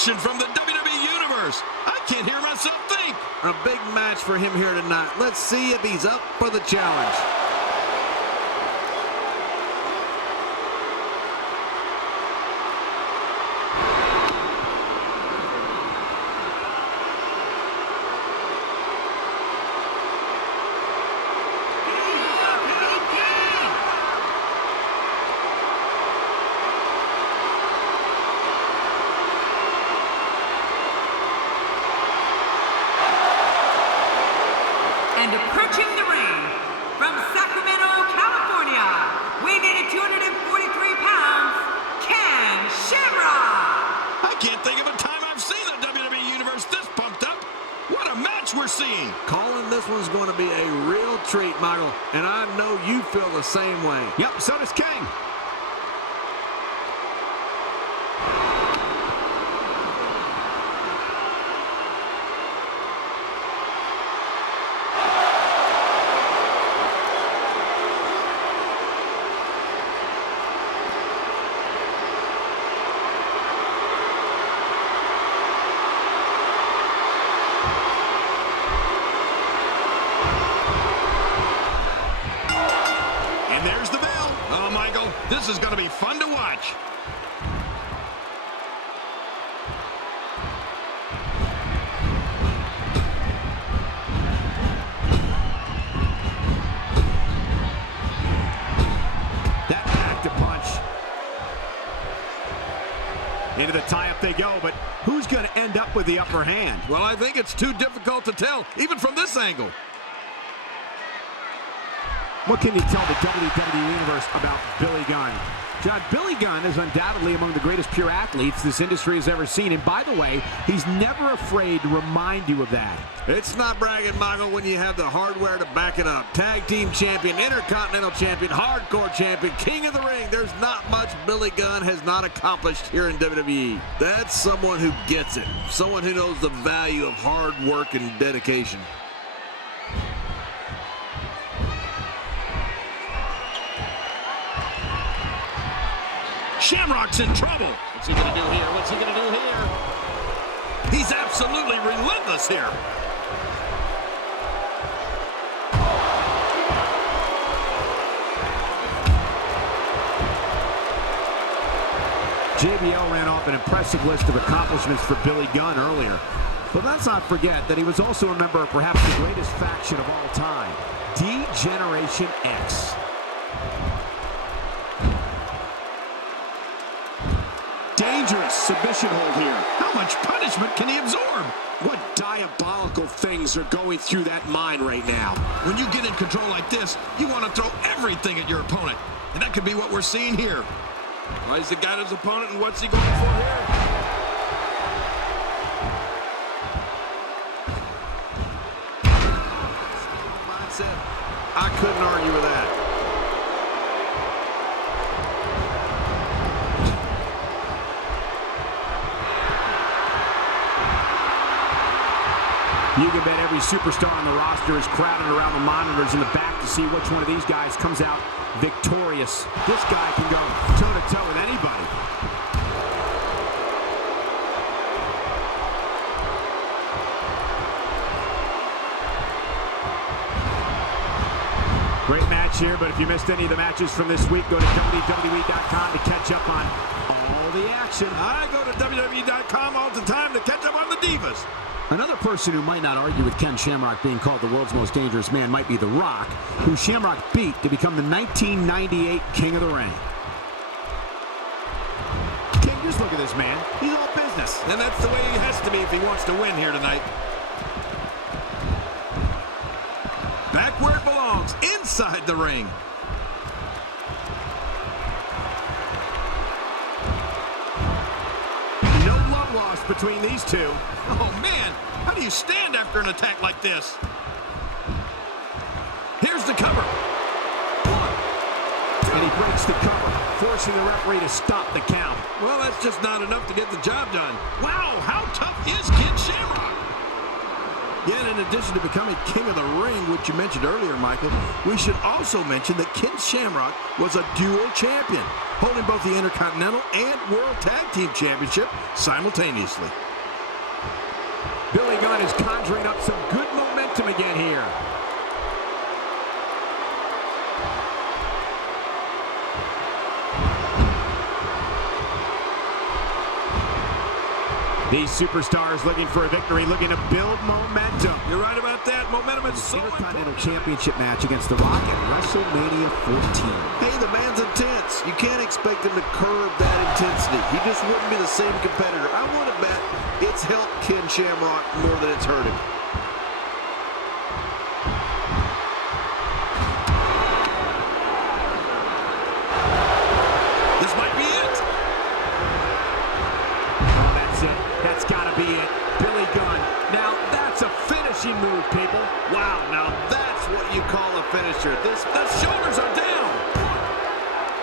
action from the WWE Universe. I can't hear myself think. A big match for him here tonight. Let's see if he's up for the challenge. And approaching the ring, from Sacramento, California, weighing in at 243 pounds, Shamrock! I can't think of a time I've seen the WWE Universe this pumped up. What a match we're seeing. Calling this one's going to be a real treat, Michael, and I know you feel the same way. Yep, so does King. There's the bell. Oh, Michael, this is going to be fun to watch. That packed a punch. Into the tie-up they go, but who's going to end up with the upper hand? Well, I think it's too difficult to tell, even from this angle. What can you tell the WWE Universe about Billy Gunn? John, Billy Gunn is undoubtedly among the greatest pure athletes this industry has ever seen. And by the way, he's never afraid to remind you of that. It's not bragging, Michael, when you have the hardware to back it up. Tag team champion, intercontinental champion, hardcore champion, king of the ring. There's not much Billy Gunn has not accomplished here in WWE. That's someone who gets it. Someone who knows the value of hard work and dedication. Shamrock's in trouble. What's he going to do here? What's he going to do here? He's absolutely relentless here. JBL ran off an impressive list of accomplishments for Billy Gunn earlier. But let's not forget that he was also a member of perhaps the greatest faction of all time, D-Generation X. Dangerous submission hold here. How much punishment can he absorb? What diabolical things are going through that mind right now? When you get in control like this, you want to throw everything at your opponent. And that could be what we're seeing here. Well, he's got his opponent, and what's he going for here? Mindset. I couldn't argue with that. You can bet every superstar on the roster is crowded around the monitors in the back to see which one of these guys comes out victorious. This guy can go toe-to-toe with anybody. Great match here, but if you missed any of the matches from this week, go to WWE.com to catch up on all the action. I go to WWE.com all the time to catch up on the Divas. Another person who might not argue with Ken Shamrock being called the world's most dangerous man might be The Rock, who Shamrock beat to become the 1998 King of the Ring. King, just look at this man. He's all business. And that's the way he has to be if he wants to win here tonight. Back where it belongs, inside the ring. No love lost between these two. Oh, man. How do you stand after an attack like this? Here's the cover. And he breaks the cover, forcing the referee to stop the count. Well, that's just not enough to get the job done. Wow, how tough is Ken Shamrock? Yeah, and in addition to becoming king of the ring, which you mentioned earlier, Michael, we should also mention that Ken Shamrock was a dual champion, holding both the Intercontinental and World Tag Team Championship simultaneously. Billy Gunn is conjuring up some good momentum again here. These superstars looking for a victory, looking to build momentum. You're right about that. Momentum is so Intercontinental Championship match against The Rock at WrestleMania 14. Hey, the man's intense. You can't expect him to curb that intensity. He just wouldn't be the same competitor. I want to bet it's helped Ken Shamrock more than it's hurt him. This might be it. Oh, that's it. That's got to be it. Billy Gunn. Now, that's a finishing move, people. Wow, now that's what you call a finisher. The shoulders are down.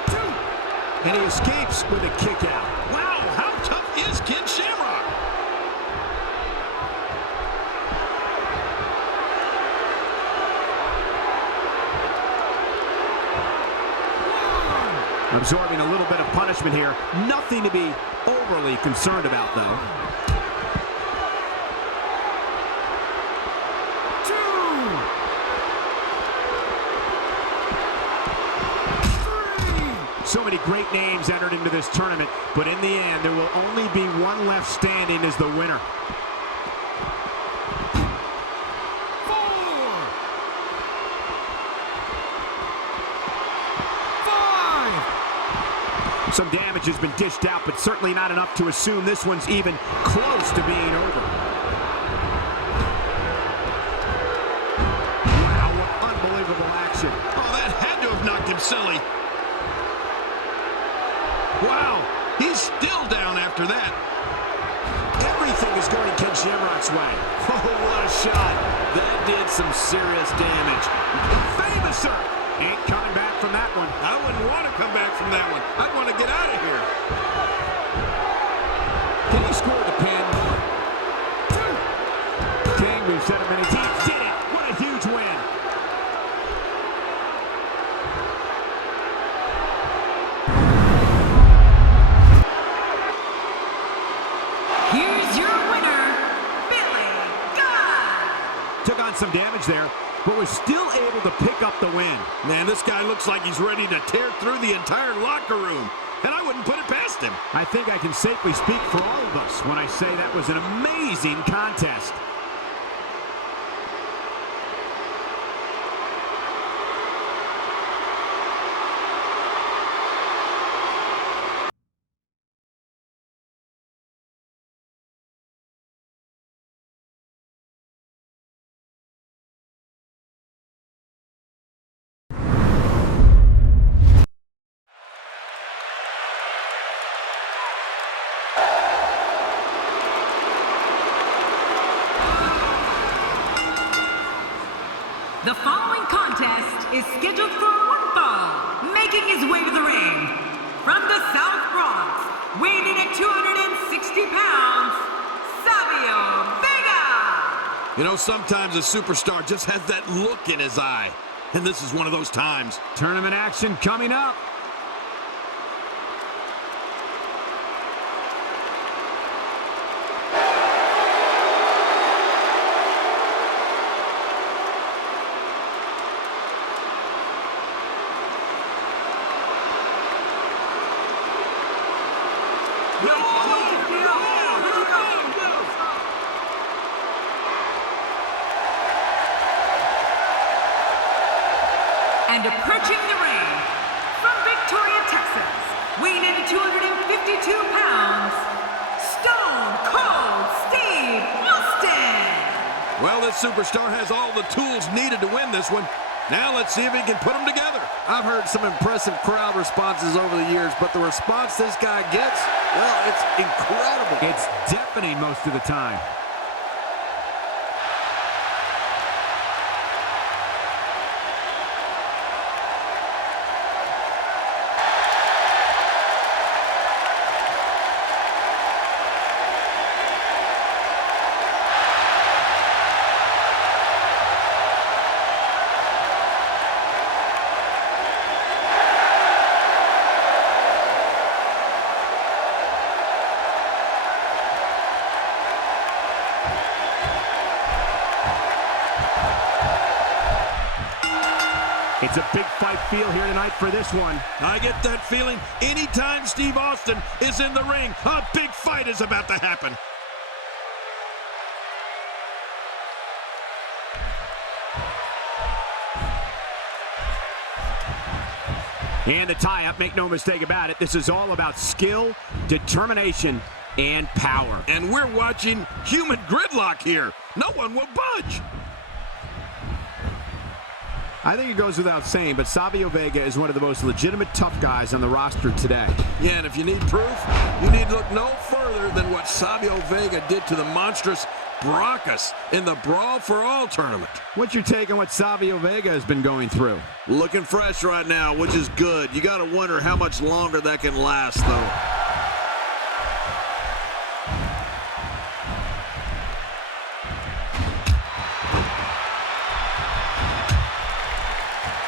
1, 2. And he escapes with a kick out. Wow, how tough is Ken Shamrock? Absorbing a little bit of punishment here. Nothing to be overly concerned about, though. 2. 3. So many great names entered into this tournament, but in the end, there will only be one left standing as the winner. 4. 5. Some damage has been dished out, but certainly not enough to assume this one's even close to being over. Wow, what unbelievable action. Oh, that had to have knocked him silly. Wow, he's still down after that. Everything is going Ken Shamrock's way. Oh, what a shot. That did some serious damage. Famous, sir. Ain't coming back from that one. I wouldn't want to come back from that one. I'd want to get out of here. Can he score the pin? 2. King, we've said it many times, did it. What a huge win. Here's your winner, Billy Gunn. Took on some damage there, but was still able to pick up the win. Man, this guy looks like he's ready to tear through the entire locker room. And I wouldn't put it past him. I think I can safely speak for all of us when I say that was an amazing contest. The following contest is scheduled for one fall, making his way to the ring. From the South Bronx, weighing in at 260 pounds, Savio Vega! You know, sometimes a superstar just has that look in his eye. And this is one of those times. Tournament action coming up. And approaching the ring, from Victoria, Texas, weighing in at 252 pounds, Stone Cold Steve Austin! Well, this superstar has all the tools needed to win this one. Now let's see if he can put them together. I've heard some impressive crowd responses over the years, but the response this guy gets, well, it's incredible. It's deafening most of the time. It's a big fight feel here tonight for this one. I get that feeling anytime Steve Austin is in the ring, a big fight is about to happen. And the tie-up, make no mistake about it, this is all about skill, determination, and power. And we're watching human gridlock here. No one will budge. I think it goes without saying, but Savio Vega is one of the most legitimate tough guys on the roster today. Yeah, and if you need proof, you need to look no further than what Savio Vega did to the monstrous Brockus in the Brawl for All tournament. What's your take on what Savio Vega has been going through? Looking fresh right now, which is good. You got to wonder how much longer that can last, though.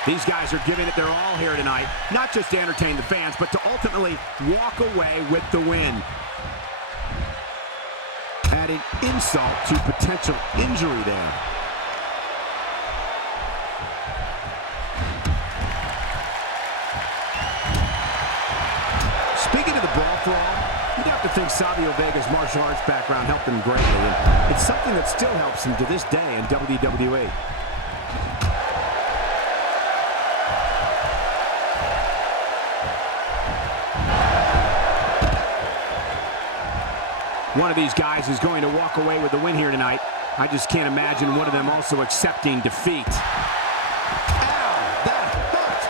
These guys are giving it their all here tonight, not just to entertain the fans, but to ultimately walk away with the win. Adding insult to potential injury there. Speaking of the Brawl for All, you'd have to think Savio Vega's martial arts background helped him greatly, and it's something that still helps him to this day in WWE. One of these guys is going to walk away with the win here tonight. I just can't imagine one of them also accepting defeat. Ow, that hurt.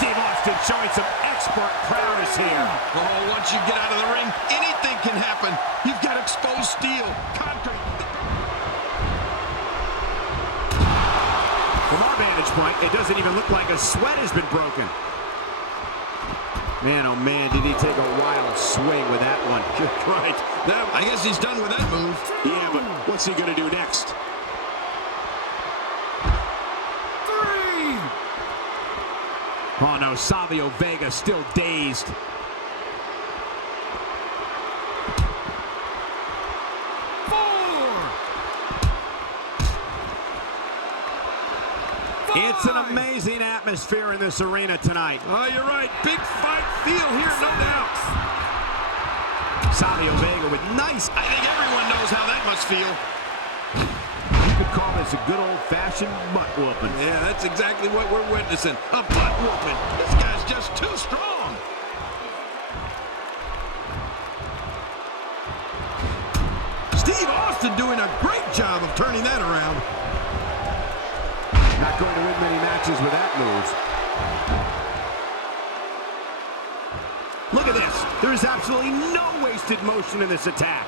Steve Austin showing some expert prowess here. Oh, once you get out of the ring, anything can happen. You've got exposed steel, concrete. From our vantage point, it doesn't even look like a sweat has been broken. Man, oh man, did he take a wild swing with that one. Right. Now, I guess he's done with that move. Yeah, but what's he going to do next? 3. Oh no, Savio Vega still dazed. 4. It's an amazing atmosphere in this arena tonight. Oh, you're right. Big fight feel here, no doubt. Savio Vega with nice. I think everyone knows how that must feel. You could call this a good old-fashioned butt whooping. Yeah, that's exactly what we're witnessing. A butt whooping. This guy's just too strong. Steve Austin doing a great job of turning that around. Not going to win many matches with that move. Look at this. There is absolutely no wasted motion in this attack.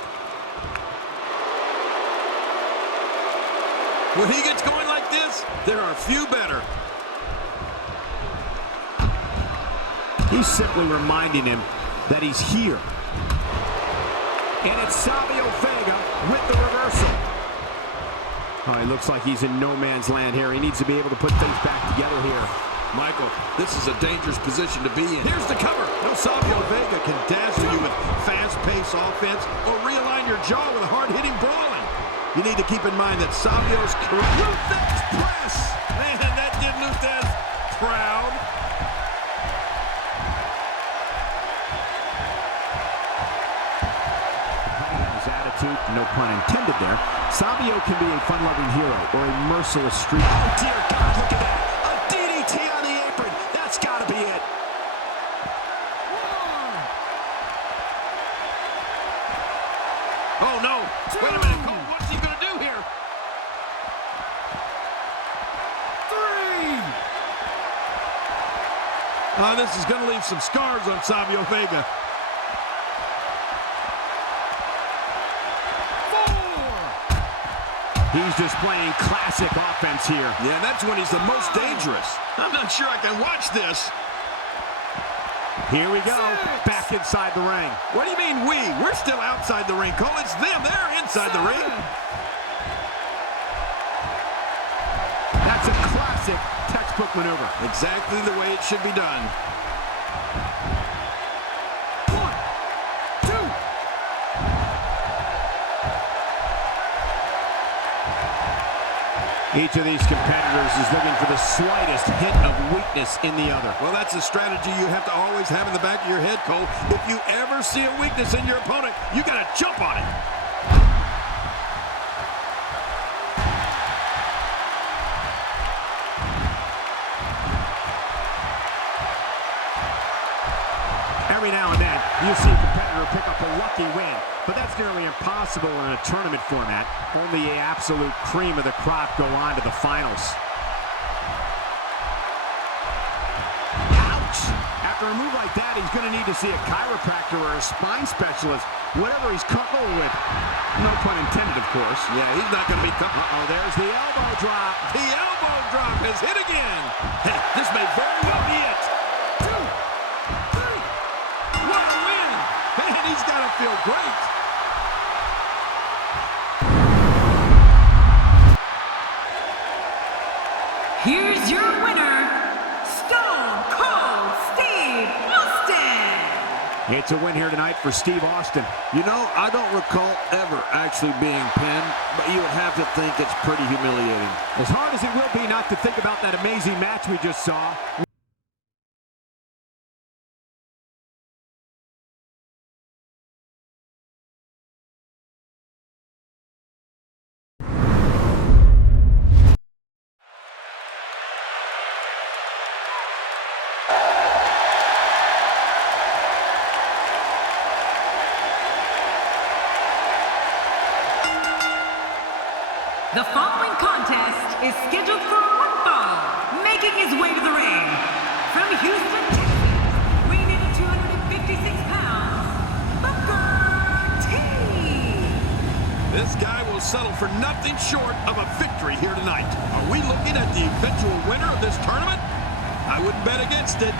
When he gets going like this, there are few better. He's simply reminding him that he's here. And it's Savio Vega with the reversal. Oh, he looks like he's in no man's land here. He needs to be able to put things back together here. Michael, this is a dangerous position to be in. Here's the cover. No, Savio Vega can dazzle you with fast-paced offense or realign your jaw with a hard-hitting brawling. You need to keep in mind that Savio's Luthez press. Man, that did Luthez proud. His attitude, no pun intended there. Savio can be a fun-loving hero or a merciless street. Oh, dear God, look at that. A DDT on the apron. That's got to be it. Oh, no. Wait a minute, Cole. What's he going to do here? 3. This is going to leave some scars on Savio Vega. 4. He's displaying classic offense here. Yeah, that's when he's the most dangerous. I'm not sure I can watch this. Here we go, back inside the ring. What do you mean we? We're still outside the ring, Cole. It's them. They're inside the ring. That's a classic textbook maneuver. Exactly the way it should be done. 1, 2. Each of these competitors is looking for the slightest hint of weakness in the other. Well, that's a strategy you have to always have in the back of your head, Cole. If you ever see a weakness in your opponent, you got to jump on it. Every now and then, you see a competitor pick up a lucky win, but that's nearly impossible in a tournament format. Only the absolute cream of the crop go on to the finals. Ouch! After a move like that, he's going to need to see a chiropractor or a spine specialist, whatever he's comfortable with. No pun intended, of course. Yeah, he's not going to be comfortable. Uh-oh, there's the elbow drop. The elbow drop has hit again. Hey, this may very well be it. And he's got to feel great. Here's your winner, Stone Cold Steve Austin. It's a win here tonight for Steve Austin. You know, I don't recall ever actually being pinned, but you would have to think it's pretty humiliating. As hard as it will be not to think about that amazing match we just saw. The following contest is scheduled for one fall, making his way to the ring. From Houston, Texas, weighing in at 256 pounds, Booker T. This guy will settle for nothing short of a victory here tonight. Are we looking at the eventual winner of this tournament? I wouldn't bet against it.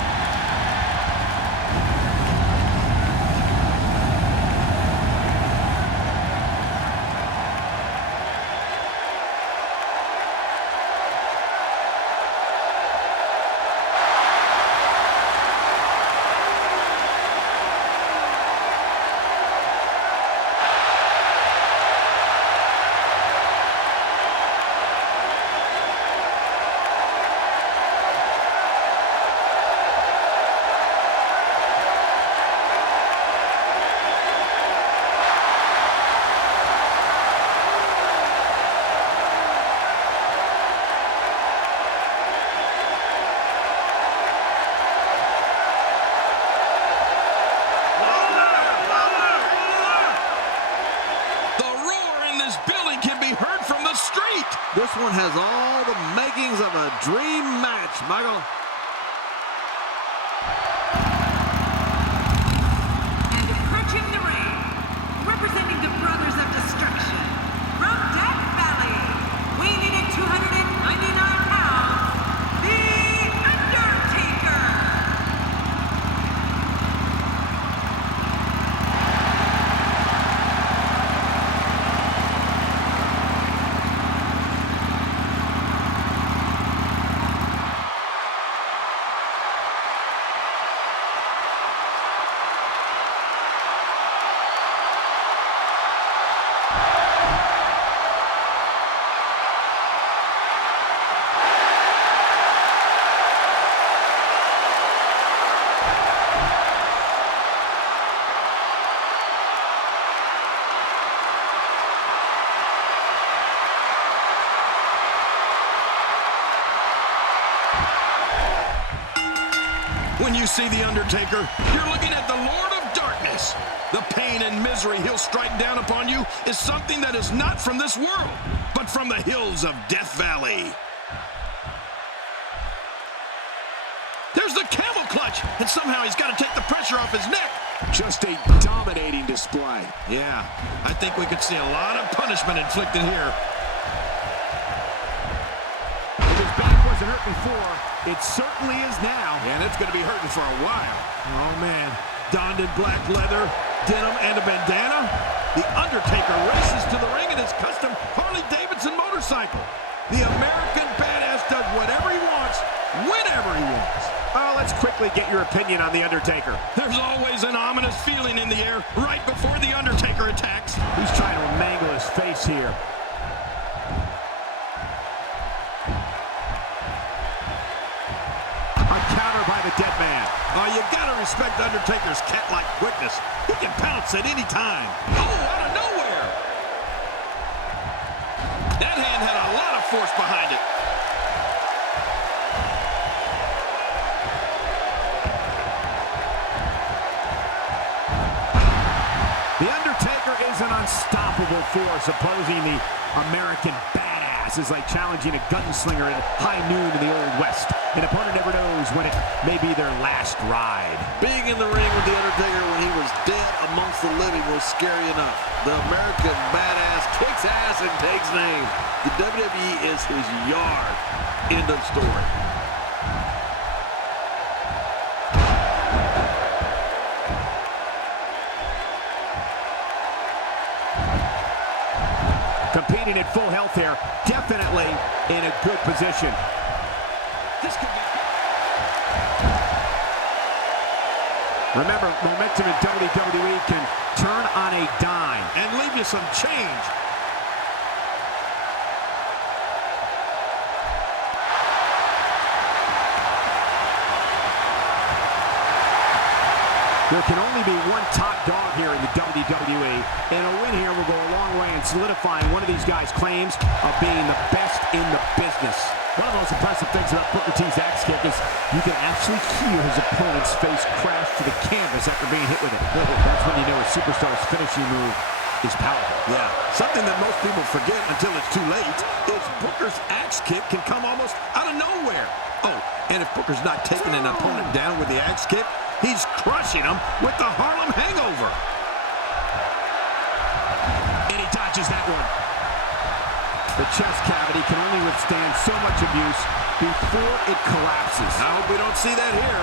This one has all the makings of a dream match, Michael. And approaching the ring, representing the Brothers of Destruction, from Death Valley, weighing in at 299 pounds, The Undertaker. When you see The Undertaker, you're looking at the Lord of Darkness. The pain and misery he'll strike down upon you is something that is not from this world, but from the hills of Death Valley. There's the camel clutch, and somehow he's got to take the pressure off his neck. Just a dominating display. Yeah, I think we could see a lot of punishment inflicted here. If his back wasn't hurt before, it certainly is now. And it's going to be hurting for a while. Oh, man. Donned in black leather, denim, and a bandana. The Undertaker races to the ring in his custom Harley-Davidson motorcycle. The American Badass does whatever he wants, whenever he wants. Oh, let's quickly get your opinion on The Undertaker. There's always an ominous feeling in the air right before The Undertaker attacks. He's trying to mangle his face here. counter by the dead man. Oh, you gotta respect Undertaker's cat-like quickness. He can pounce at any time. Oh, out of nowhere! That hand had a lot of force behind it. The Undertaker is an unstoppable force, opposing the American badass is like challenging a gunslinger at high noon in the Old West. An opponent never knows when it may be their last ride. Being in the ring with The Undertaker when he was dead amongst the living was scary enough. The American badass kicks ass and takes names. The WWE is his yard. End of story. Competing at full health here, definitely in a good position. This could be... Remember, momentum in WWE can turn on a dime. And leave you some change. There can only be one top dog here in the WWE, and a win here will go a long way in solidifying one of these guys' claims of being the best in the business. One of the most impressive things about Booker T's axe kick is you can actually hear his opponent's face crash to the canvas after being hit with it. That's when you know a superstar's finishing move is powerful. Yeah, something that most people forget until it's too late is Booker's axe kick can come almost out of nowhere. Oh, and if Booker's not taking an opponent down with the axe kick, he's crushing him with the Harlem Hangover. And he dodges that one. The chest cavity can only withstand so much abuse before it collapses. I hope we don't see that here.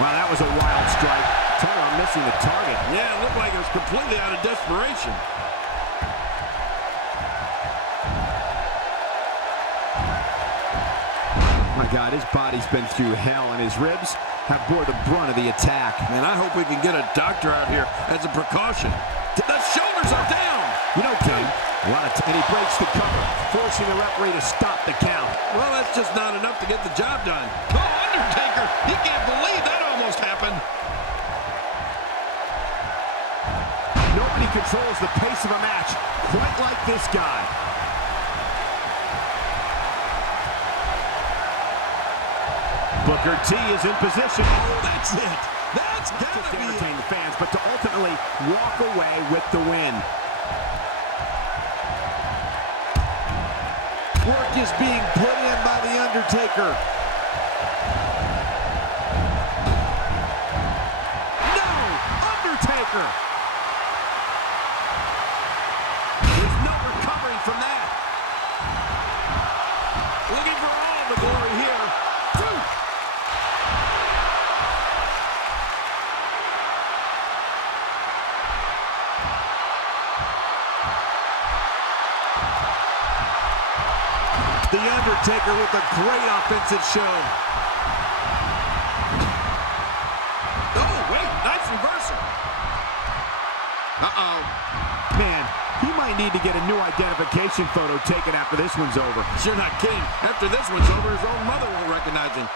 Wow, that was a wild strike. Talk about missing the target. Yeah, it looked like it was completely out of desperation. My God, his body's been through hell, and his ribs have bore the brunt of the attack. Man, I hope we can get a doctor out here as a precaution. The shoulders are down. You know, King, and he breaks the cover, forcing the referee to stop the count. Well, that's just not enough to get the job done. Oh, Undertaker, he can't believe that almost happened. Nobody controls the pace of a match quite like this guy. Booker T is in position. Oh, that's it. That's Not gotta just to be entertain it. the fans, but to ultimately walk away with the win. Work is being put in by The Undertaker. No! Undertaker! There's no recovering from that. Looking for all the glory here. The Undertaker with a great offensive show. Oh, wait, nice reversal. Uh-oh. Man, he might need to get a new identification photo taken after this one's over. You're not kidding. After this one's over, his own mother won't recognize him.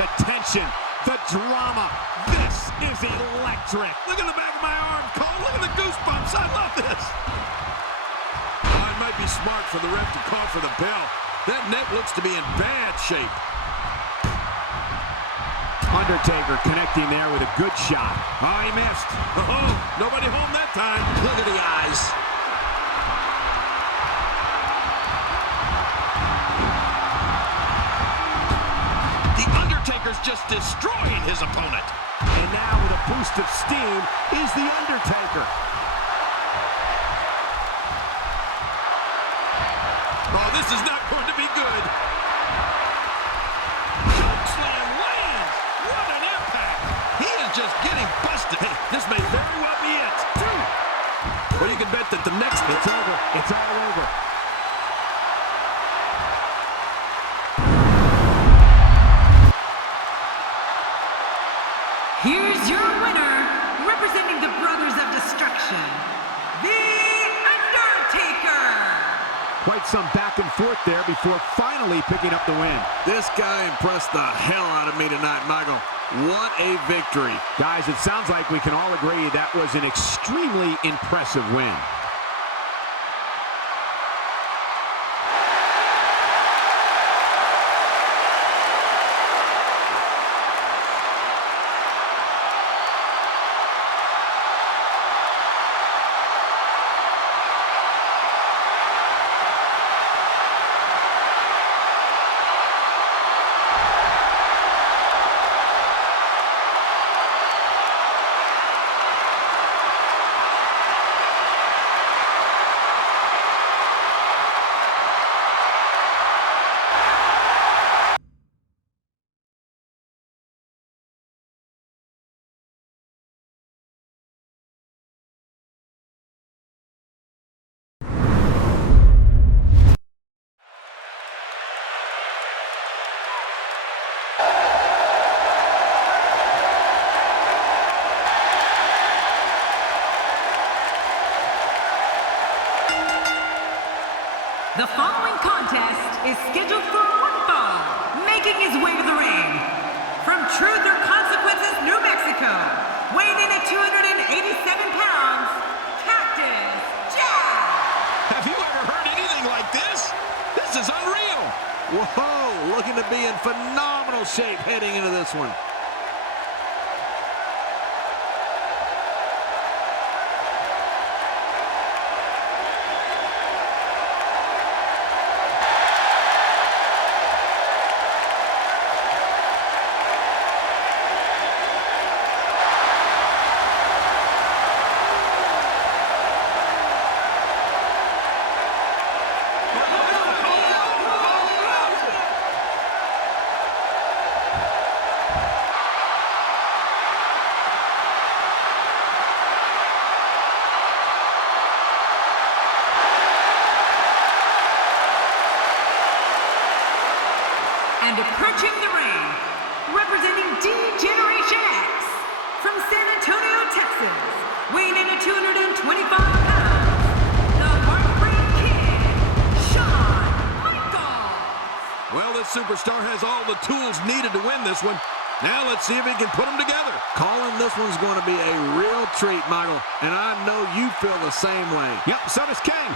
The tension, the drama, this is electric. Look at the back of my arm, Cole. Look at the goosebumps. I love this. Oh, it might be smart for the ref to call for the bell. That neck looks to be in bad shape. Undertaker connecting there with a good shot. Oh, he missed. Oh, nobody home that time. Look at the eyes. The Undertaker's just destroying his opponent. And now with a boost of steam is The Undertaker. Oh, this is not going to be good. Chokeslam lands. What an impact. He is just getting busted. Hey, this may very well be it. Well, you can bet that the next... It's over. It's all over. action, The Undertaker. Quite some back and forth there before finally picking up the win. This guy impressed the hell out of me tonight, Michael. What a victory. Guys, it sounds like we can all agree that was an extremely impressive win. The following contest is scheduled for one fall, making his way to the ring. From Truth or Consequences, New Mexico, weighing in at 287 pounds, Cactus Jack. Have you ever heard anything like this? This is unreal. Whoa, looking to be in phenomenal shape heading into this one. And approaching the ring, representing D-Generation X, from San Antonio, Texas, weighing in at 225 pounds, the Heartbreak Kid, Shawn Michaels. Well, this superstar has all the tools needed to win this one. Now let's see if he can put them together. Calling this one's going to be a real treat, Michael, and I know you feel the same way. Yep, so does King.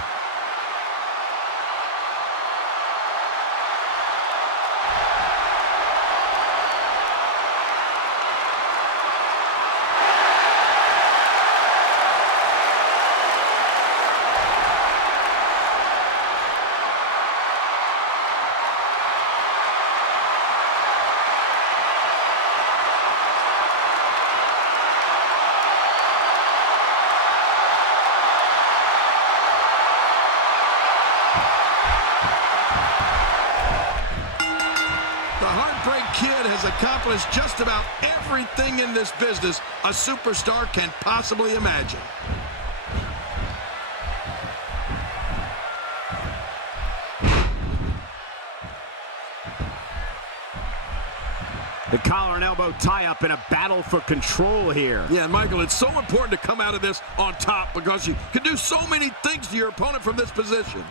Kid has accomplished just about everything in this business a superstar can possibly imagine. The collar and elbow tie-up in a battle for control here. Yeah, Michael, it's so important to come out of this on top because you can do so many things to your opponent from this position.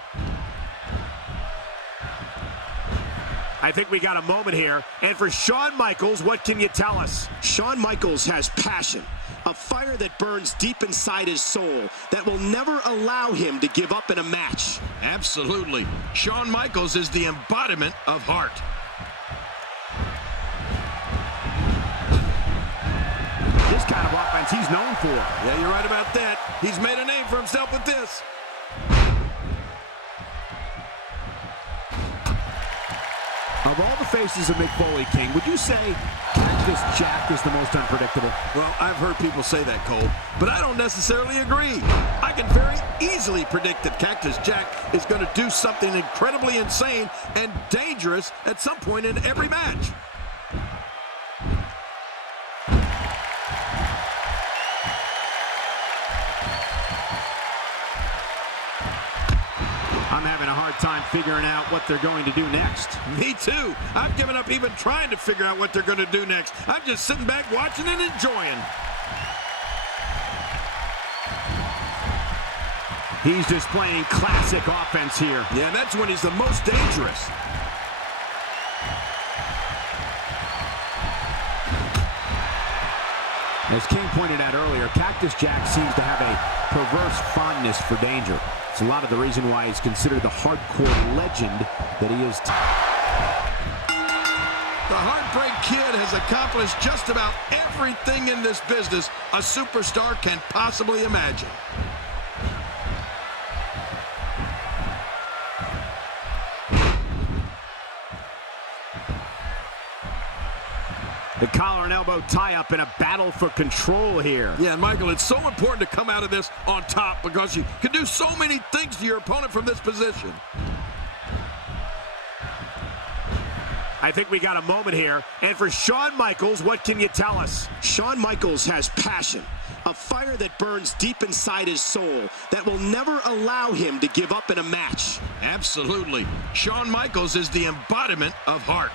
I think we got a moment here. And for Shawn Michaels, what can you tell us? Shawn Michaels has passion, a fire that burns deep inside his soul that will never allow him to give up in a match. Absolutely. Shawn Michaels is the embodiment of heart. This kind of offense he's known for. Yeah, you're right about that. He's made a name for himself with this. Of all the faces of Mick Foley, King, would you say Cactus Jack is the most unpredictable? Well, I've heard people say that, Cole, but I don't necessarily agree. I can very easily predict that Cactus Jack is going to do something incredibly insane and dangerous at some point in every match. I'm having a hard time figuring out what they're going to do next. Me too. I've given up even trying to figure out what they're going to do next. I'm just sitting back watching and enjoying. He's displaying classic offense here. Yeah, and that's when he's the most dangerous. As King pointed out earlier, Cactus Jack seems to have a perverse fondness for danger. It's a lot of the reason why he's considered the hardcore legend that he is. The Heartbreak Kid has accomplished just about everything in this business a superstar can possibly imagine. The collar and elbow tie-up in a battle for control here. Yeah, Michael, it's so important to come out of this on top because you can do so many things to your opponent from this position. I think we got a moment here. And for Shawn Michaels, what can you tell us? Shawn Michaels has passion, a fire that burns deep inside his soul that will never allow him to give up in a match. Absolutely. Shawn Michaels is the embodiment of heart.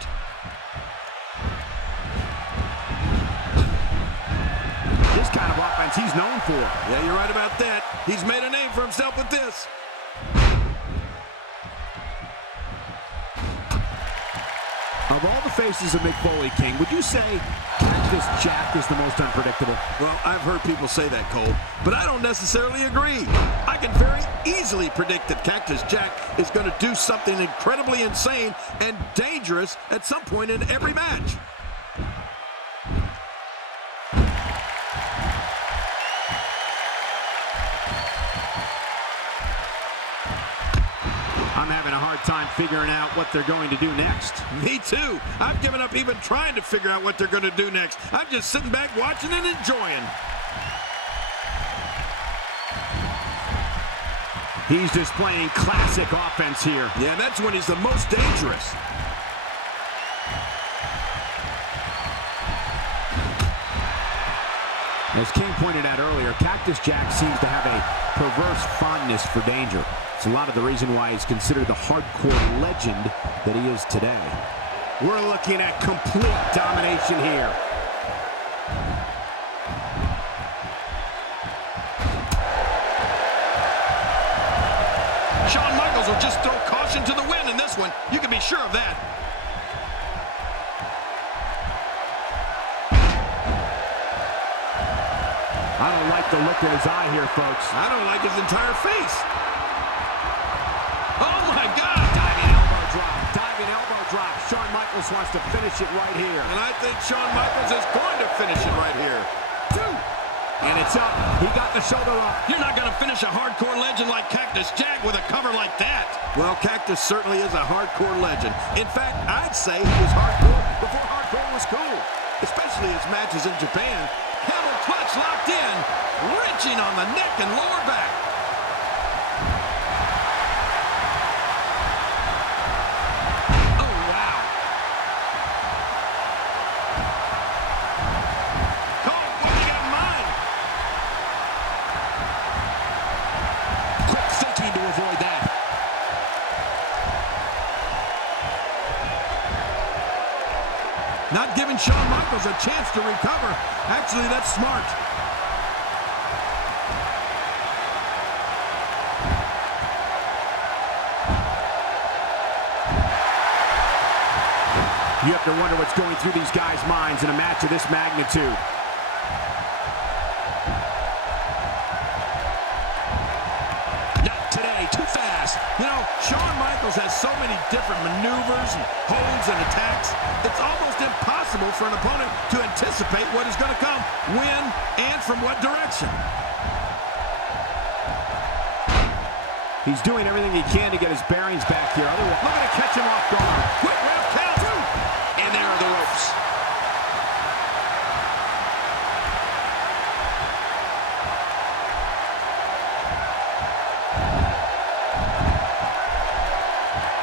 This kind of offense he's known for. Yeah, you're right about that. He's made a name for himself with this. Of all the faces of Mick Foley, King, would you say Cactus Jack is the most unpredictable? Well, I've heard people say that, Cole, but I don't necessarily agree. I can very easily predict that Cactus Jack is going to do something incredibly insane and dangerous at some point in every match. I'm having a hard time figuring out what they're going to do next. Me too. I've given up even trying to figure out what they're going to do next. I'm just sitting back watching and enjoying. He's displaying classic offense here. Yeah, and that's when he's the most dangerous. As King pointed out earlier, Cactus Jack seems to have a perverse fondness for danger. It's a lot of the reason why he's considered the hardcore legend that he is today. We're looking at complete domination here. Shawn Michaels will just throw caution to the wind in this one. You can be sure of that. I don't like the look in his eye here, folks. I don't like his entire face. Oh, my God. Diving elbow drop. Diving elbow drop. Shawn Michaels wants to finish it right here. And I think Shawn Michaels is going to finish it right here. 2. And it's up. He got the shoulder up. You're not going to finish a hardcore legend like Cactus Jack with a cover like that. Well, Cactus certainly is a hardcore legend. In fact, I'd say he was hardcore before hardcore was cool. Especially his matches in Japan. Camel clutch locked in, wrenching on the neck and lower back. Oh, wow. Cole, what do you got in mind? Quick thinking to avoid that. Not giving Shawn Michaels a chance to recover. Actually, that's smart. You have to wonder what's going through these guys' minds in a match of this magnitude. Not today, too fast. You know, Shawn Michaels has so many different maneuvers and holds and attacks. It's almost impossible for an opponent to anticipate what is going to come, when, and from what direction. He's doing everything he can to get his bearings back here. Otherwise, look at it, catch him off guard. Quick ref count. 2. And there are the ropes.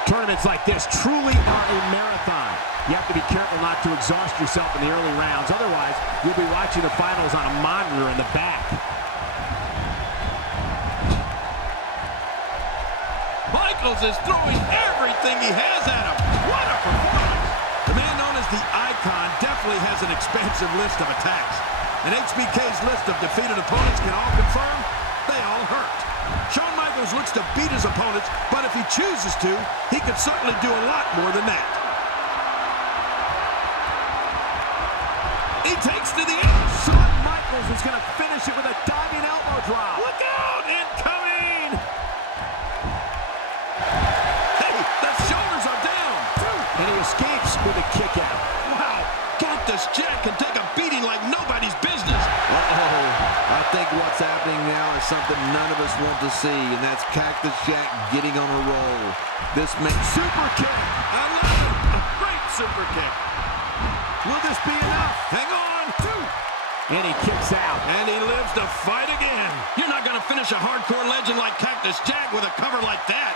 Tournaments like this truly are a marathon. You have to be careful not to exhaust yourself in the early rounds. Otherwise, you'll be watching the finals on a monitor in the back. Michaels is throwing everything he has at him. What a performance. The man known as the Icon definitely has an expansive list of attacks. And HBK's list of defeated opponents can all confirm they all hurt. Shawn Michaels looks to beat his opponents, but if he chooses to, he could certainly do a lot more than that. He takes to the edge. Shawn Michaels is going to finish it with a diving elbow drop. Look out! Incoming! Hey, the shoulders are down. And he escapes with a kick out. Wow, Cactus Jack can take a beating like nobody's business. I think what's happening now is something none of us want to see, and that's Cactus Jack getting on a roll. This makes Super kick. I love it. A great super kick. Will this be enough? Hang on. And he kicks out. And he lives to fight again. You're not going to finish a hardcore legend like Cactus Jack with a cover like that.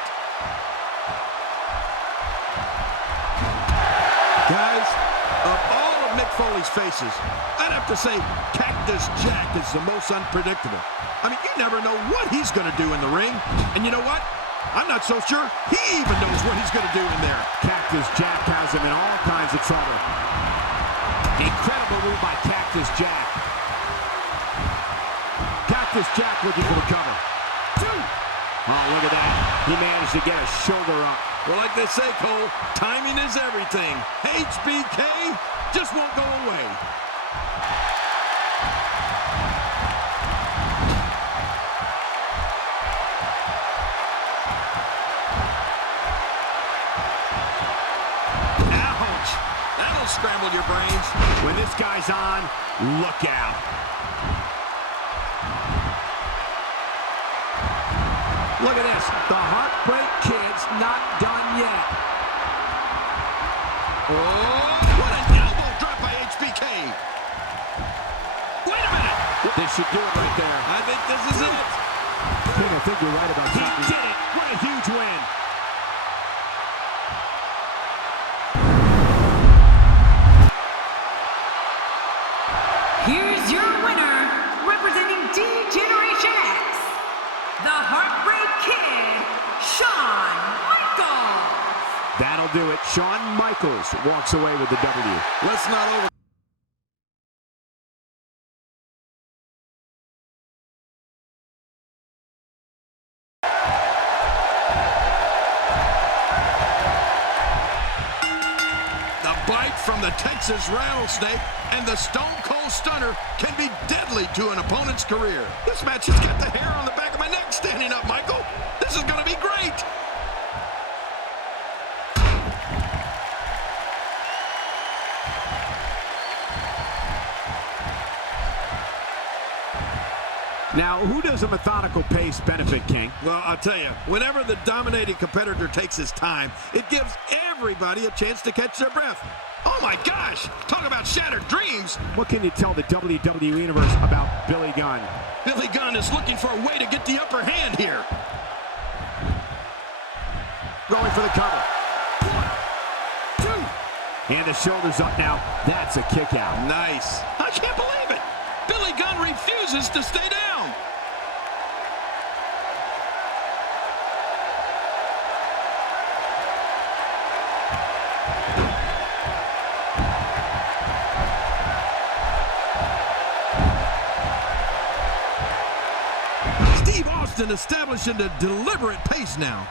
Guys, of all of Mick Foley's faces, I'd have to say Cactus Jack is the most unpredictable. I mean, you never know what he's going to do in the ring. And you know what? I'm not so sure he even knows what he's going to do in there. Cactus Jack has him in all kinds of trouble. Incredible move by Cactus Jack. Cactus Jack looking for the cover. Oh, look at that. He managed to get a shoulder up. Well, like they say, Cole, timing is everything. HBK just won't go away. Ouch! That'll scramble your brains. When this guy's on, look out. Look at this. The Heartbreak Kid's not done yet. Oh, what an elbow drop by HBK. Wait a minute. This should do it right there. I think this is it. I think you're right about that. He did it. What a huge win. Here's your winner, representing D-Generation X, the Heartbreak Kid, Shawn Michaels. That'll do it. Shawn Michaels walks away with the W. Let's not over. The bite from the Texas Rattlesnake and the Stone Cold Stunner can be deadly to an opponent's career. This match has got the hair on the back of my neck standing up, Michael. This is going to be great. Now, who does a methodical pace benefit, King? Well, I'll tell you, whenever the dominating competitor takes his time, it gives everybody a chance to catch their breath. Oh my gosh, talk about shattered dreams. What can you tell the WWE Universe about Billy Gunn? Billy Gunn is looking for a way to get the upper hand here. Going for the cover. 1, 2. And the shoulders up now. That's a kick out. Nice. I can't believe it. Billy Gunn refuses to stay down. Steve Austin establishing a deliberate pace now.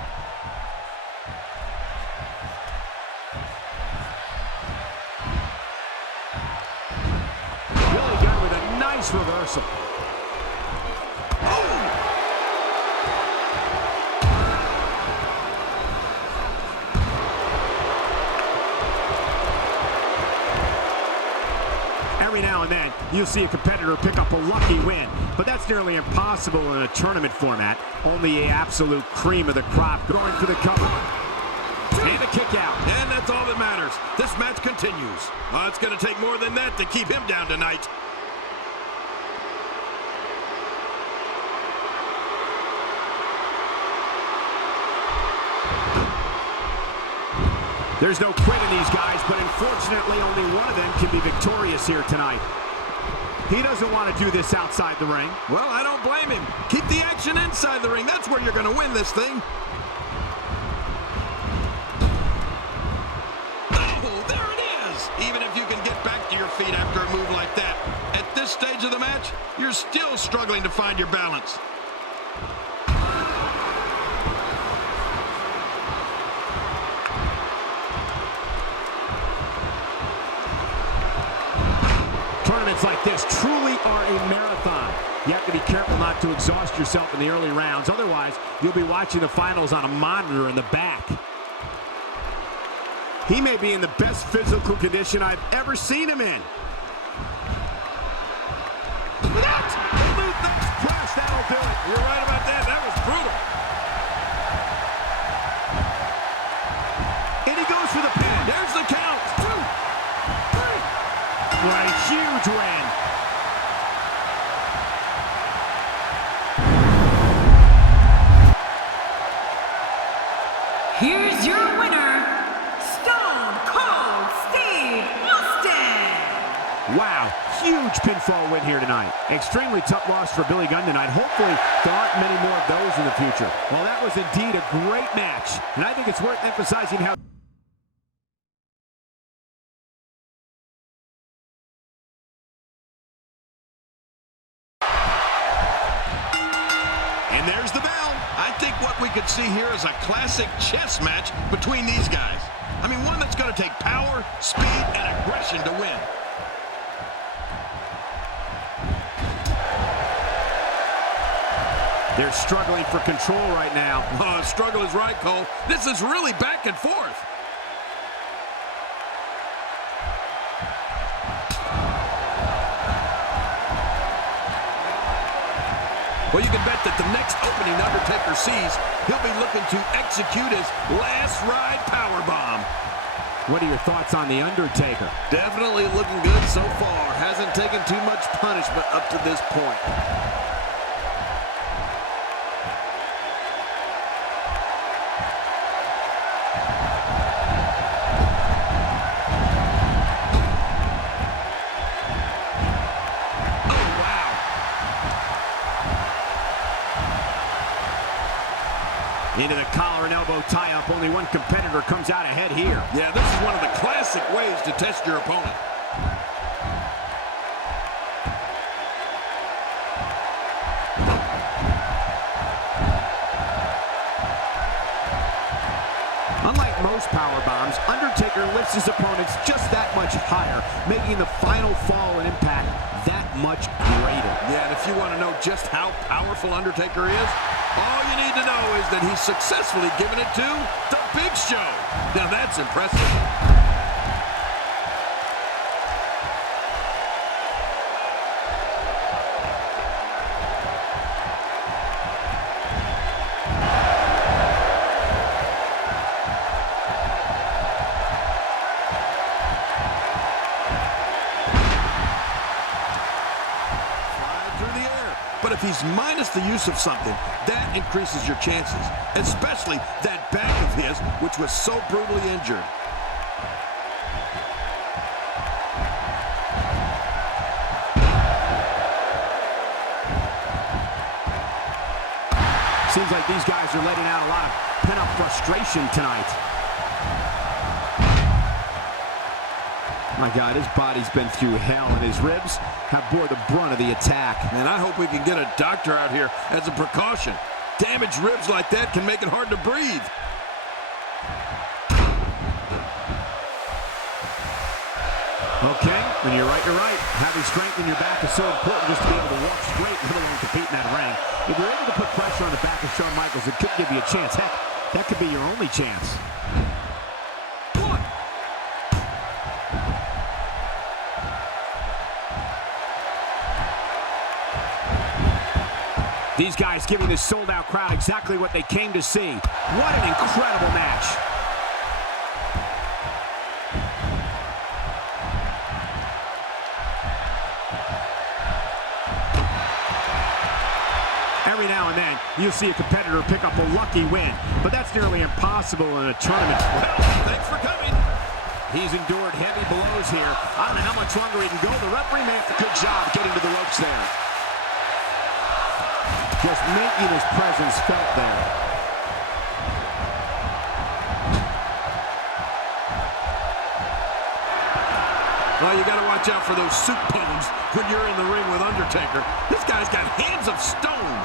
Billy Gunn with a nice reversal. Every now and then, you'll see a competitor pick up a lucky win, but that's nearly impossible in a tournament format. Only the absolute cream of the crop going for the cover. And a kick out. And that's all that matters. This match continues. It's going to take more than that to keep him down tonight. There's no quitting these guys, but unfortunately only one of them can be victorious here tonight. He doesn't want to do this outside the ring. Well, I don't blame him. Keep the action inside the ring. That's where you're going to win this thing. Oh, there it is. Even if you can get back to your feet after a move like that, at this stage of the match, you're still struggling to find your balance. Matches like this truly are a marathon. You have to be careful not to exhaust yourself in the early rounds. Otherwise, you'll be watching the finals on a monitor in the back. He may be in the best physical condition I've ever seen him in. That'll do it. You're right about that. That was brutal. And he goes for the pin. There's the count. 2, 3. What a huge win. Here's your winner, Stone Cold Steve Austin. Wow, huge pinfall win here tonight. Extremely tough loss for Billy Gunn tonight. Hopefully, there aren't many more of those in the future. Well, that was indeed a great match, and I think it's worth emphasizing how... And there's the bell. I think what we could see here is a classic chess match between these guys. I mean, one that's going to take power, speed, and aggression to win. They're struggling for control right now. Oh, struggle is right, Cole. This is really back and forth. Well, you can bet that the next opening Undertaker sees, he'll be looking to execute his last ride powerbomb. What are your thoughts on The Undertaker? Definitely looking good so far. Hasn't taken too much punishment up to this point. Into the collar and elbow tie-up. Only one competitor comes out ahead here. Yeah, this is one of the classic ways to test your opponent. Unlike most power bombs, Undertaker lifts his opponents just that much higher, making the final fall and impact that much greater. Yeah, and if you want to know just how powerful Undertaker is, all you need to know is that he's successfully given it to the Big Show. Now that's impressive. But if he's minus the use of something, that increases your chances, especially that back of his, which was so brutally injured. Seems like these guys are letting out a lot of pent-up frustration tonight. My God, his body's been through hell, and his ribs have bore the brunt of the attack. Man, I hope we can get a doctor out here as a precaution. Damaged ribs like that can make it hard to breathe. Okay, when you're right, you're right. Having strength in your back is so important just to be able to walk straight, let alone compete in that ring. If you're able to put pressure on the back of Shawn Michaels, it could give you a chance. Heck, that could be your only chance. These guys giving this sold-out crowd exactly what they came to see. What an incredible match. Every now and then, you'll see a competitor pick up a lucky win, but that's nearly impossible in a tournament. Well, thanks for coming. He's endured heavy blows here. I don't know how much longer he can go. The referee made a good job getting to the ropes there. Just making his presence felt there. Well, you got to watch out for those soup bones when you're in the ring with Undertaker. This guy's got hands of stone.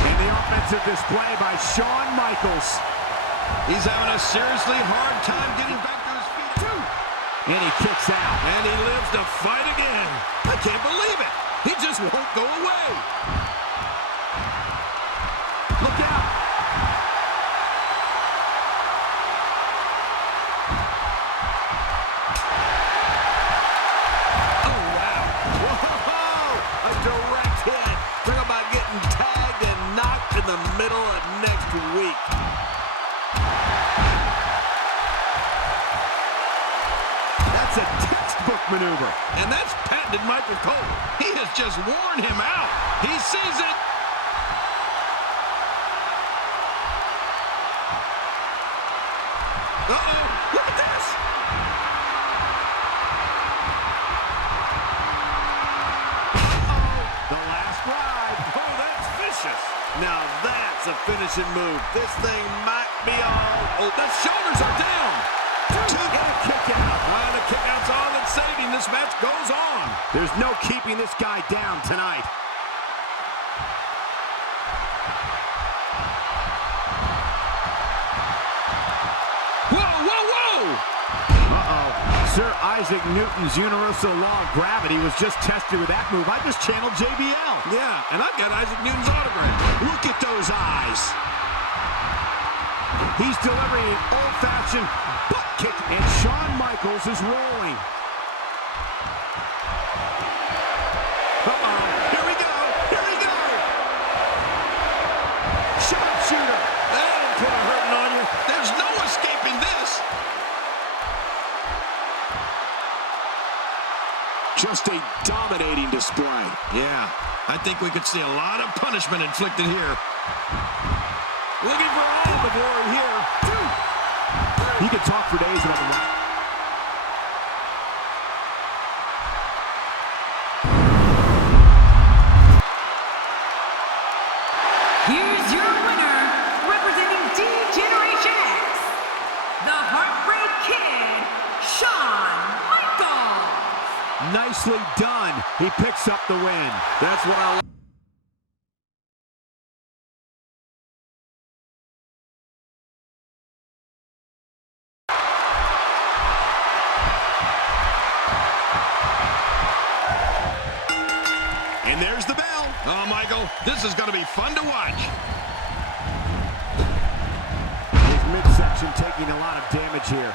And the offensive display by Shawn Michaels. He's having a seriously hard time getting back to his feet. And he kicks out. And he lives to fight again. I can't believe it. He just won't go away. Look out. Oh, wow. Whoa! A direct hit. Talk about getting tagged and knocked in the middle of next week. That's a textbook maneuver. And that's patented Michael Cole. He has just worn him out. He sees it. Uh-oh, look at this. Uh-oh, the last ride. Oh, that's vicious. Now that's a finishing move. This thing might be all. Oh, the shoulders are down. And a kick out. Well, the kick out's all that's saving. This match goes on. There's no keeping this guy down tonight. Uh-oh. Sir Isaac Newton's universal law of gravity was just tested with that move. I just channeled JBL. Yeah, and I've got Isaac Newton's autograph. Look at those eyes. He's delivering an old-fashioned butt kick, and Shawn Michaels is rolling. Uh-oh. Here we go. Here we go. Sharpshooter. That'll put a hurting on you. There's no escaping this. Just a dominating display. Yeah, I think we could see a lot of punishment inflicted here. Looking for all the glory here. He could talk for days about the match. Here's your winner, representing D-Generation X, the Heartbreak Kid, Shawn Michaels. Nicely done. He picks up the win. That's what I like. And there's the bell. Oh, Michael, this is going to be fun to watch. His midsection taking a lot of damage here.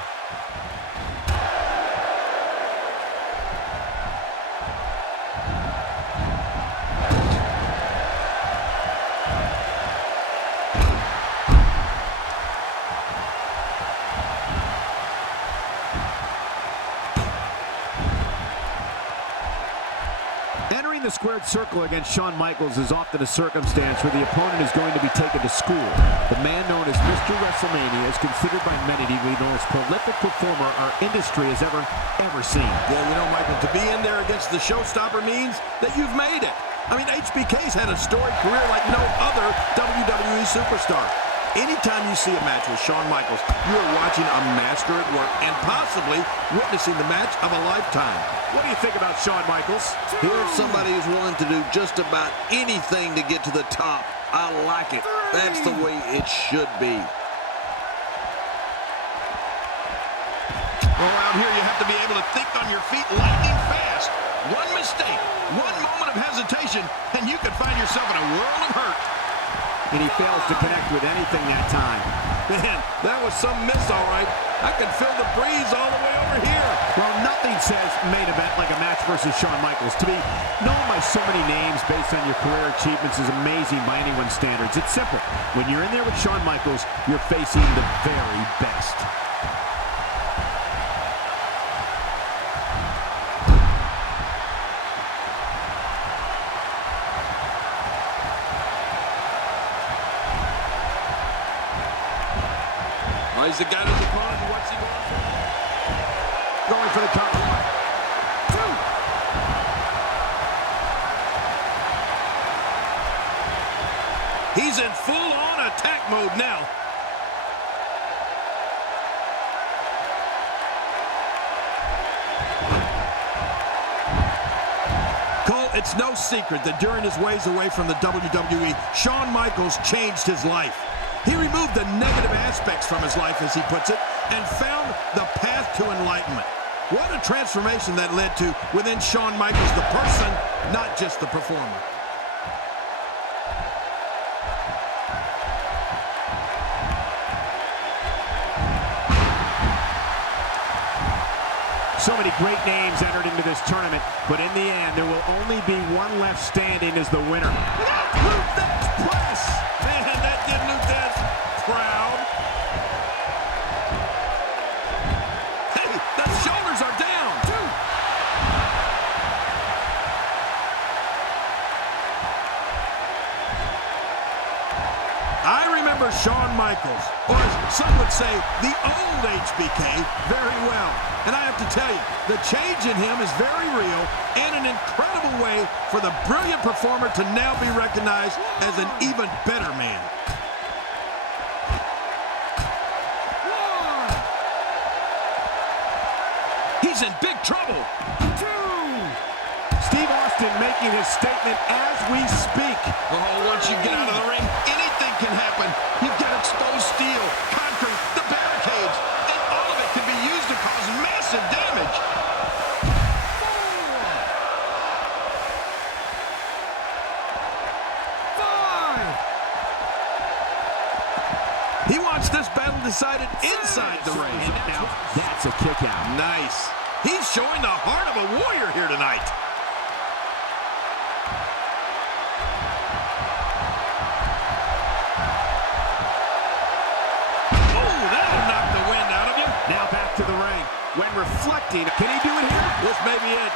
Entering the squared circle against Shawn Michaels is often a circumstance where the opponent is going to be taken to school. The man known as Mr. WrestleMania is considered by many to be the most prolific performer our industry has ever seen. Yeah, you know, Michael, to be in there against the showstopper means that you've made it. I mean, HBK's had a storied career like no other WWE superstar. Anytime you see a match with Shawn Michaels, you are watching a master at work and possibly witnessing the match of a lifetime. What do you think about Shawn Michaels? Here's somebody who's willing to do just about anything to get to the top. I like it. That's the way it should be. Oh, out here you have to be able to think on your feet lightning fast. One mistake, one moment of hesitation, and you could find yourself in a world of hurt. And he fails to connect with anything that time. Man, that was some miss, all right. I can feel the breeze all the way over here. Well, nothing says main event like a match versus Shawn Michaels. To be known by so many names based on your career achievements is amazing by anyone's standards. It's simple. When you're in there with Shawn Michaels, you're facing the very best. He's the guy to the opponent. What's he going for? Going for the cover. 1, 2. He's in full-on attack mode now. Cole, it's no secret that during his ways away from the WWE, Shawn Michaels changed his life. He removed the negative aspects from his life, as he puts it, and found the path to enlightenment. What a transformation that led to within Shawn Michaels, the person, not just the performer. So many great names entered into this tournament, but in the end, there will only be one left standing as the winner. Luthez press! Man, that did Luthez proud. Hey, the shoulders are down. I remember Shawn Michaels, or as some would say, the old HBK, very well. And I have to tell you, the change in him is very real and an incredible way for the brilliant performer to now be recognized as an even better man. He's in big trouble. Steve Austin making his statement as we speak. Oh, once you get out of the ring, anything can happen. You've got exposed steel, concrete, the barricades, and all of it can be used to cause massive damage. He wants this battle decided inside the ring. Now, that's a kick out. Nice. He's showing the heart of a warrior here tonight. Oh, that'll knock the wind out of you. Now back to the ring. When reflecting, can he do it here? This may be it.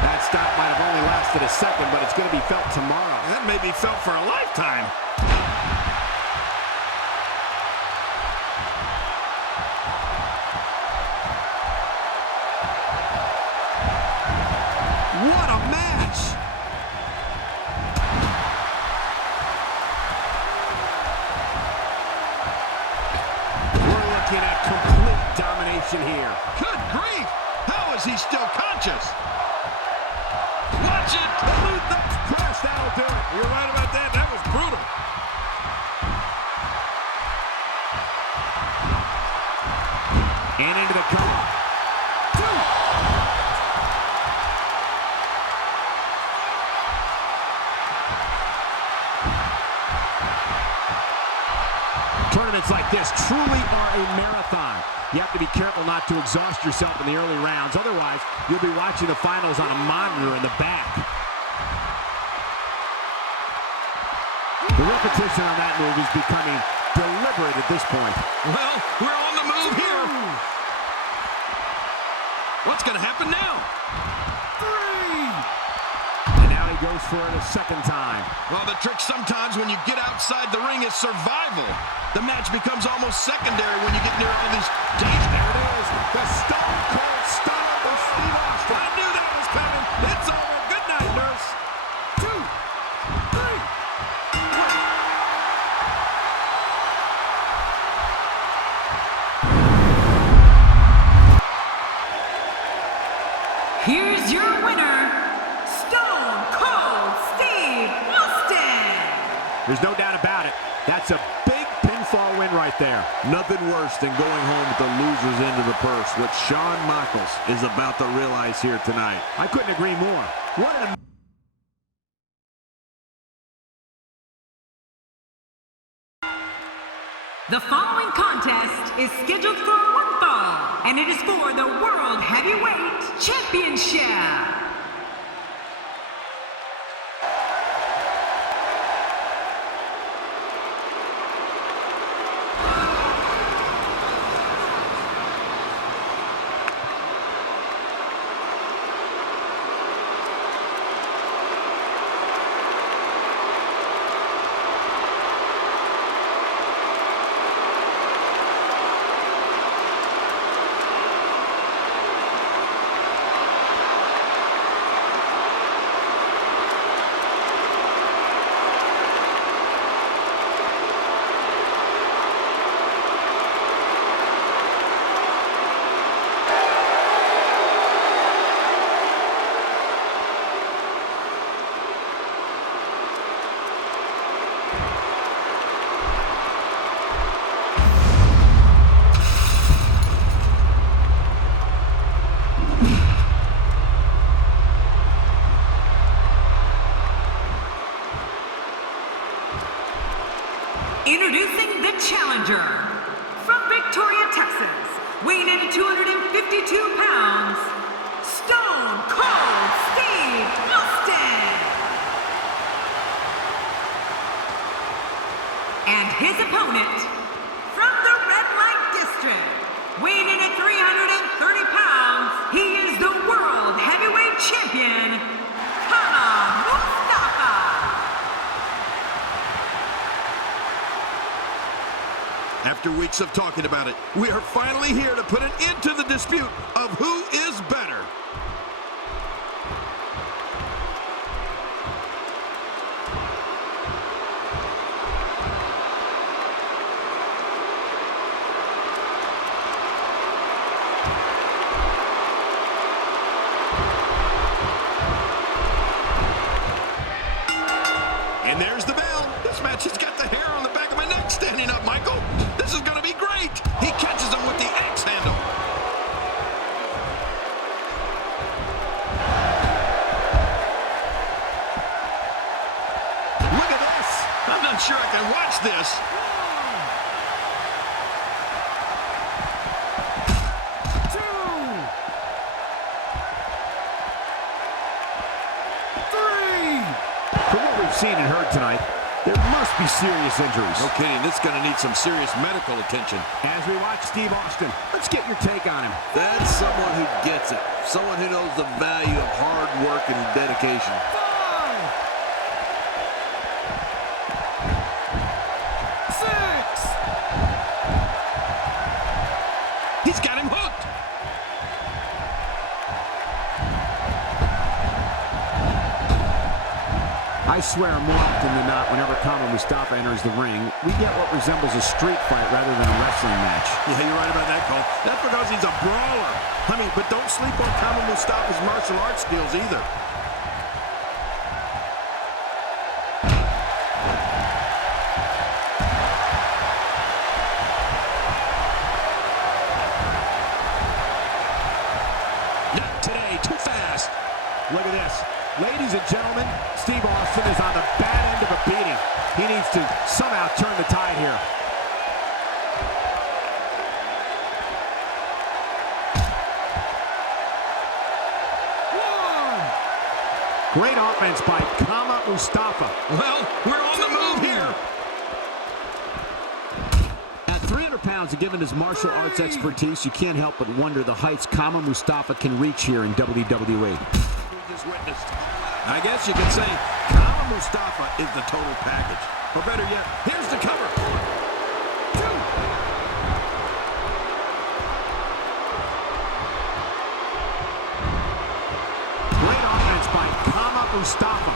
That stop might have only lasted a second, but it's going to be felt tomorrow. That may be felt for a lifetime. What a match! We're looking at complete domination here. Good grief! How is he still conscious? Watch it! Luthez press, that'll do it. You're right about that. That was brutal. And into the cover. Tournaments like this truly are a marathon. You have to be careful not to exhaust yourself in the early rounds. Otherwise, you'll be watching the finals on a monitor in the back. The repetition on that move is becoming deliberate at this point. Well, we're on the move here. What's going to happen now? And now he goes for it a second time. Well, the trick sometimes when you get outside the ring is survival. The match becomes almost secondary when you get near all these dangers. There it is. The Stone Cold Stunner of Steve Austin. I knew that was coming. It's over. Good night, nurse. 2, 3. Here's your winner, Stone Cold Steve Austin. There's no doubt about it. That's a big pinfall win right there. Nothing worse than going home with the loser's end of the purse, what Shawn Michaels is about to realize here tonight. I couldn't agree more. What an The following contest is scheduled for one fall, and it is for the World Heavyweight Championship. Introducing the challenger, from Victoria, Texas, weighing in at 252 pounds, Stone Cold Steve Austin. And his opponent, from the Red Light District, weighing in at 330 pounds, he is the World Heavyweight Champion, Mustafa. After weeks of talking about it, we are finally here to put an end to the dispute of who is better. And there's the bell. This match has got the hair on the back of my neck standing up, Michael. This is going to be great. He catches him with the axe handle. Look at this. I'm not sure I can watch this. Seen and heard tonight, there must be serious injuries. No kidding, this is going to need some serious medical attention. As we watch Steve Austin, let's get your take on him. That's someone who gets it. Someone who knows the value of hard work and dedication. 5, 6. He's got him hooked. I swear more often than not, whenever Mustafa enters the ring, we get what resembles a street fight rather than a wrestling match. Yeah, you're right about that, Cole. That's because he's a brawler. I mean, but don't sleep on Mustafa's martial arts skills either. Not today, too fast. Look at this. Ladies and gentlemen, Steve Austin is on the bad end of a beating. He needs to somehow turn the tide here. Great offense by Mustafa. Well, we're on the move here. At 300 pounds and given his martial arts expertise, you can't help but wonder the heights Mustafa can reach here in WWE. Witnessed. I guess you could say Mustafa is the total package. Or better yet, here's the cover. 1, 2. Great offense by Mustafa.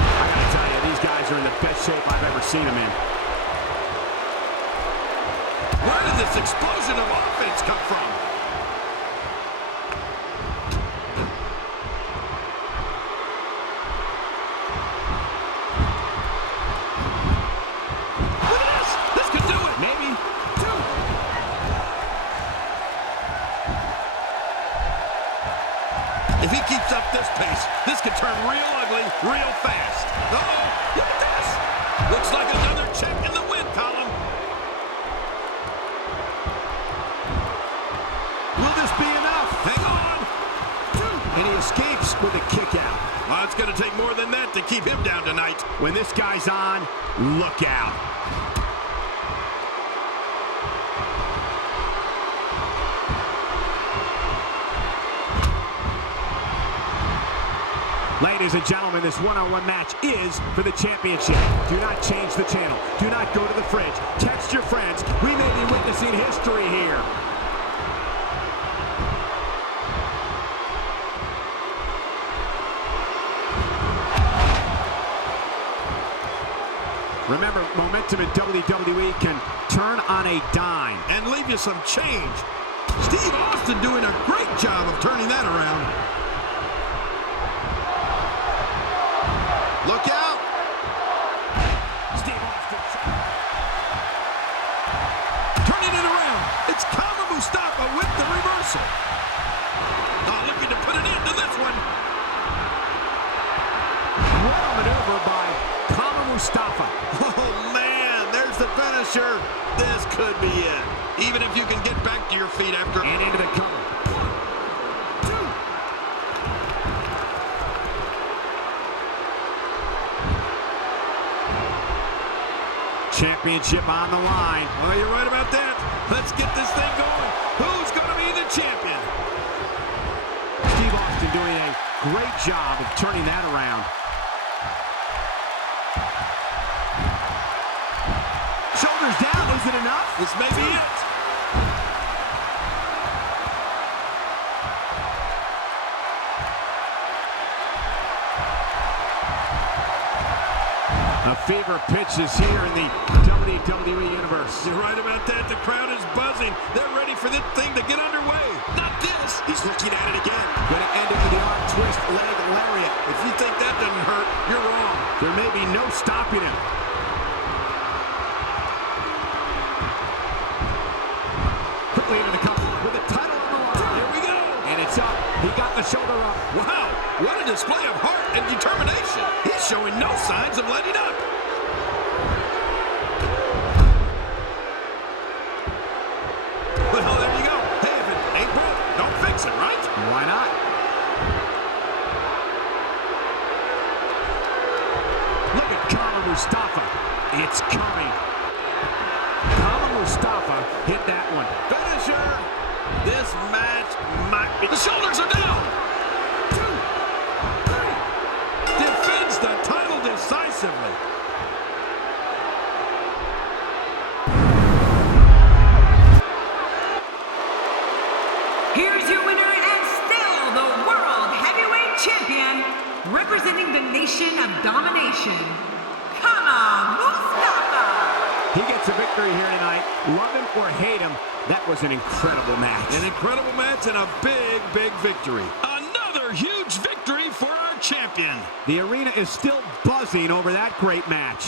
I gotta tell you, these guys are in the best shape I've ever seen them in. Where did this explosion of offense come from? Look at this! This could do it! Maybe. 2. If he keeps up this pace, this could turn real ugly real fast. Uh-oh! Look at this! Looks like another check in the win column. Will this be enough? Hang on. 2. And he escapes with a kick out. Well, it's going to take more than that to keep him down tonight. When this guy's on, look out. Ladies and gentlemen, this one-on-one match is for the championship. Do not change the channel. Do not go to the fridge. Text your friends. We may be witnessing history here. Remember, momentum in WWE can turn on a dime. And leave you some change. Steve Austin doing a great job of turning that around. Look out. Mustafa. Oh, man, there's the finisher. This could be it. Even if you can get back to your feet after... And into the cover. 1, 2. Championship on the line. Well, you're right about that. Let's get this thing going. Who's going to be the champion? Steve Austin doing a great job of turning that around. Shoulders down, is it enough? This may be it. A fever pitch is here in the WWE Universe. You're right about that. The crowd is buzzing. They're ready for this thing to get underway. Not this. He's looking at it again. Gonna end it with the arm twist, leg lariat. If you think that doesn't hurt, you're wrong. There may be no stopping him. Quickly into the cover with the title on the line. Here we go. And it's up. He got the shoulder up. Wow, what a display of heart and determination. He's showing no signs of letting up. Well, there you go. Hey, if it ain't broke, don't fix it, right? Why not? Look at Kama Mustafa. It's coming. Kama Mustafa hit that one. Finisher. This match might be... The shoulders are down. 2, 3. Defends the title decisively. Here's your winner and still the World Heavyweight Champion, representing the Nation of Domination, Mustafa. He gets a victory here tonight. Love him or hate him, that was an incredible match. An incredible match and a big, big victory. Another huge victory for our champion. The arena is still buzzing over that great match.